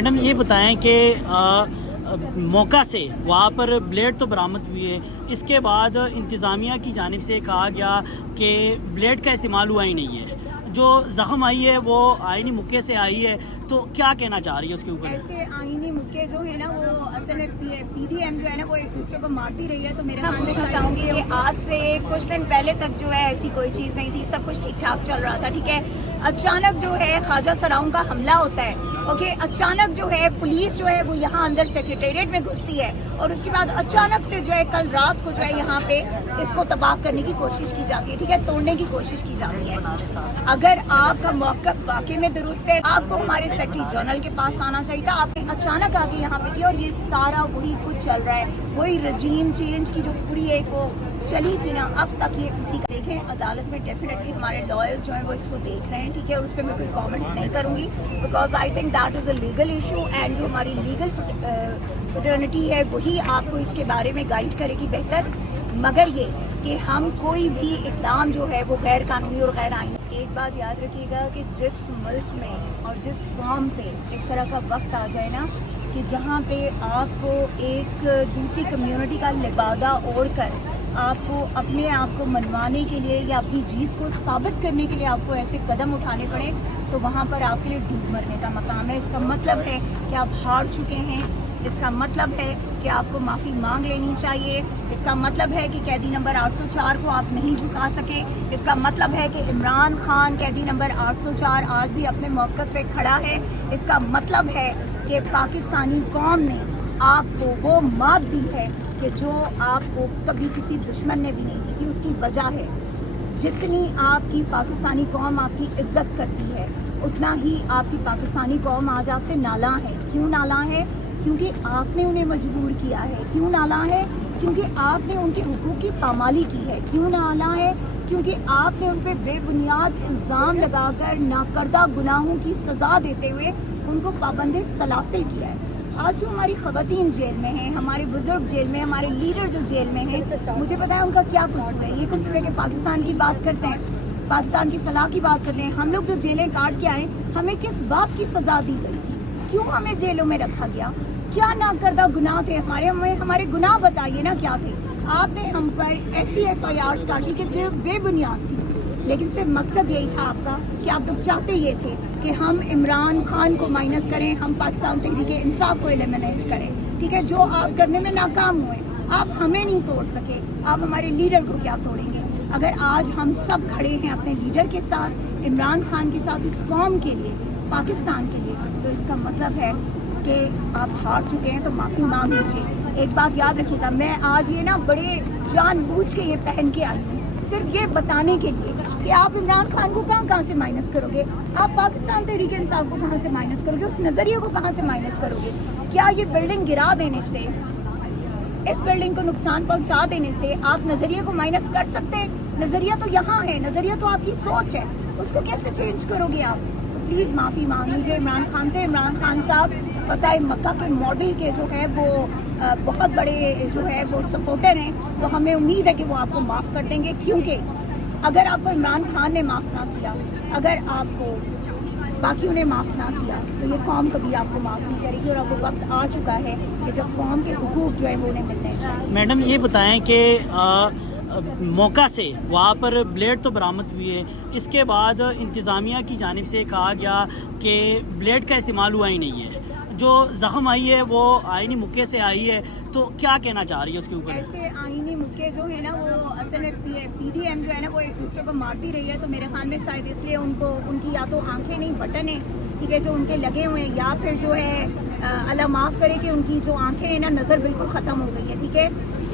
Madam ये बताएं कि मौका से वहाँ पर ब्लेड तो बरामद हुई है, इसके बाद इंतज़ामिया की जानिब से कहा गया कि ब्लेड का इस्तेमाल हुआ ही नहीं है, जो ज़ख्म आई है वो आईनी मुक्के से आई है, तो क्या कहना चाह रही है उसके ऊपर? ऐसे आईनी मुक्के जो है ना वो असल में पीडीएम जो है ना वो एक दूसरे को मारती रही है। तो मेरे ख्याल में चाहूँगी कि आज से कुछ दिन पहले तक जो है ऐसी कोई चीज़ नहीं थी, सब कुछ ठीक ठाक चल रहा था। ठीक है, अचानक जो है ख्वाजा सराउं का हमला होता है। ओके, अचानक जो है पुलिस जो है वो यहाँ अंदर सेक्रेटेरिएट में घुसती है और उसके बाद अचानक से जो है कल रात को जो है यहाँ पे इसको तबाह करने की कोशिश की जाती है। ठीक है, तोड़ने की कोशिश की जाती है। अगर आपका मौक़िफ़ वाकई में दुरुस्त है, आपको हमारे सेक्रेटरी जनरल के पास आना चाहिए था। आपने अचानक आके यहाँ पे किया और ये सारा वही कुछ चल रहा है, वही रजीम चेंज की जो पूरी एक वो चली थी ना, अब तक ये उसी का देखें। अदालत में डेफिनेटली हमारे लॉयर्स जो हैं वो इसको देख रहे हैं। ठीक है, उस पर मैं कोई कमेंट नहीं करूँगी because I think that is a legal issue and जो हमारी लीगल फ्रेटर्निटी है वही आपको इसके बारे में गाइड करेगी बेहतर। मगर ये कि हम कोई भी इक़दाम जो है वो गैर कानूनी और गैर आईनी। एक बात याद रखिएगा कि जिस मुल्क में और जिस कौम पे इस तरह का वक्त आ जाए ना कि जहाँ पे आपको एक दूसरी कम्युनिटी का लिबादा ओढ़ कर आपको अपने आप को मनवाने के लिए या अपनी जीत को साबित करने के लिए आपको ऐसे कदम उठाने पड़े, तो वहाँ पर आपके लिए डूब मरने का मकाम है। इसका मतलब है कि आप हार चुके हैं, इसका मतलब है कि आपको माफ़ी मांग लेनी चाहिए, इसका मतलब है कि कैदी नंबर 804 को आप नहीं झुका सके, इसका मतलब है कि इमरान खान कैदी नंबर 804 आज भी अपने मौक़िफ़ पे खड़ा है, इसका मतलब है कि पाकिस्तानी कौम ने आपको वो मात दी है कि जो आपको कभी किसी दुश्मन ने भी नहीं दी थी। उसकी वजह है जितनी आपकी पाकिस्तानी कौम आपकी इज्जत करती है उतना ही आपकी पाकिस्तानी कौम आज आपसे नाला है। क्यों नाला है? क्योंकि आपने उन्हें मजबूर किया है। क्यों नाला है? क्योंकि आपने उनके हुकूक की पामाली की है। क्यों नाला है? क्योंकि आपने उन पर बेबुनियाद इल्ज़ाम लगाकर नाकर्दा गुनाहों की सज़ा देते हुए उनको पाबंद सलासिल किया है। आज जो हमारी ख़वातीन जेल में हैं, हमारे बुज़ुर्ग जेल में, हमारे लीडर जो जेल में हैं, मुझे पता है उनका क्या कसूर है। ये कसूर है कि पाकिस्तान की बात करते हैं, पाकिस्तान की फलाह की बात करते हैं। हम लोग जो जेलें काट के आए, हमें किस बात की सज़ा दी गई थी? क्यों हमें जेलों में रखा गया? क्या ना करदा गुनाह थे हमारे गुनाह बताइए ना क्या थे? आपने हम पर ऐसी FIR काटी कि जो बेबुनियाद थी, लेकिन सिर्फ मकसद यही था आपका कि आप लोग चाहते ये थे कि हम इमरान खान को माइनस करें, हम पाकिस्तान तहरीक इंसाफ को एलिमिनेट करें। ठीक है, जो आप करने में नाकाम हुए, आप हमें नहीं तोड़ सके, आप हमारे लीडर को क्या तोड़ेंगे? अगर आज हम सब खड़े हैं अपने लीडर के साथ, इमरान खान के साथ, इस कौम के लिए, पाकिस्तान के लिए, तो इसका मतलब है कि आप हार चुके हैं। तो माफ़ी मांग लीजिए। एक बात याद रखिएगा, मैं आज ये ना बड़े जानबूझ के ये पहन के आई हूँ सिर्फ ये बताने के लिए कि आप इमरान खान को कहाँ से माइनस करोगे, आप पाकिस्तान तहरीक इंसाफ को कहाँ से माइनस करोगे, उस नज़रिए को कहाँ से माइनस करोगे? क्या ये बिल्डिंग गिरा देने से, इस बिल्डिंग को नुकसान पहुँचा देने से आप नज़रिए को माइनस कर सकते हैं? नज़रिया तो यहाँ है, नज़रिया तो आपकी सोच है, उसको कैसे चेंज करोगे आप? तो प्लीज़ माफ़ी मांग लीजिए इमरान खान से। इमरान खान साहब फतह मक्का के मॉडल के जो है वो बहुत बड़े जो है वो सपोर्टर हैं, तो हमें उम्मीद है कि वो आपको माफ़ कर देंगे। क्योंकि अगर आपको इमरान खान ने माफ़ ना किया, अगर आपको बाकियों ने माफ़ ना किया, तो ये कौम कभी आपको माफ़ नहीं करेगी। और अब वो वक्त आ चुका है कि जब कौम के हुकूक जो है वो उन्हें मिलने चाहिए। मैडम ये बताएं कि मौका से वहाँ पर ब्लेड तो बरामद हुई है, इसके बाद इंतज़ामिया की जानिब से कहा गया कि ब्लेड का इस्तेमाल हुआ ही नहीं है, जो ज़ख्म आई है वो आईनी मुक्के से आई है, तो क्या कहना चाह रही है उसके ऊपर? ऐसे आईनी मुक्के जो है ना वो असल में पीडीएम जो है ना वो एक दूसरे को मारती रही है। तो मेरे ख्याल में शायद इसलिए उनकी या तो आंखें नहीं बटन है, ठीक है, जो उनके लगे हुए हैं, या फिर जो है अल्लाह माफ़ करे कि उनकी जो आंखें हैं ना नज़र बिल्कुल ख़त्म हो गई है। ठीक है,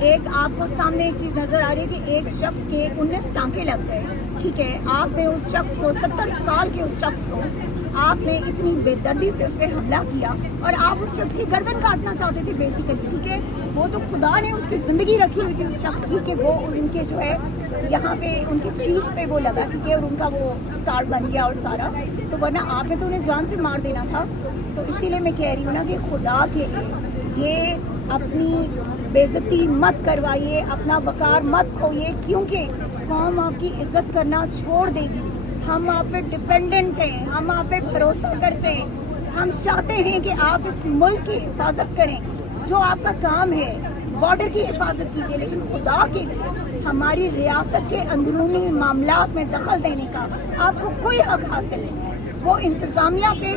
एक आपको सामने एक चीज़ नज़र आ रही है कि एक शख्स के 19 टाँके लग गए। ठीक है, आपने उस शख्स को 70 साल के उस शख्स को आपने इतनी बेदर्दी से उस पर हमला किया और आप उस शख्स की गर्दन काटना चाहते थे बेसिकली। ठीक है, वो तो खुदा ने उसकी ज़िंदगी रखी हुई थी उस शख्स की कि वो उनके जो है यहाँ पे उनकी चीख पे वो लगा, ठीक है, और उनका वो स्कार बन गया और सारा, तो वरना आपने तो उन्हें जान से मार देना था। तो इसीलिए मैं कह रही हूँ ना कि खुदा के लिए ये अपनी बेइज्जती मत करवाइए, अपना वकार मत खोइए, क्योंकि कौम आपकी इज्जत करना छोड़ देगी। हम आप पे डिपेंडेंट हैं, हम आप पे भरोसा करते हैं। ہم چاہتے ہیں کہ آپ اس ملک کی حفاظت کریں، جو آپ کا کام ہے بارڈر کی حفاظت کیجیے، لیکن خدا کے لیے ہماری ریاست کے اندرونی معاملات میں دخل دینے کا آپ کو کوئی حق حاصل نہیں ہے. وہ انتظامیہ پہ،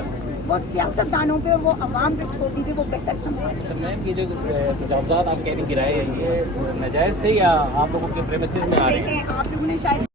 وہ سیاست دانوں پہ، وہ عوام پہ چھوڑ دیجیے، وہ بہتر سنبھالیں. اچھا میم، یہ جو تجاوزات آپ کہہ رہی گرائے ہیں، یہ ناجائز تھے یا آپ لوگوں کے پریمیسز میں آ رہے ہیں؟ دیکھیں آپ لوگوں نے شاید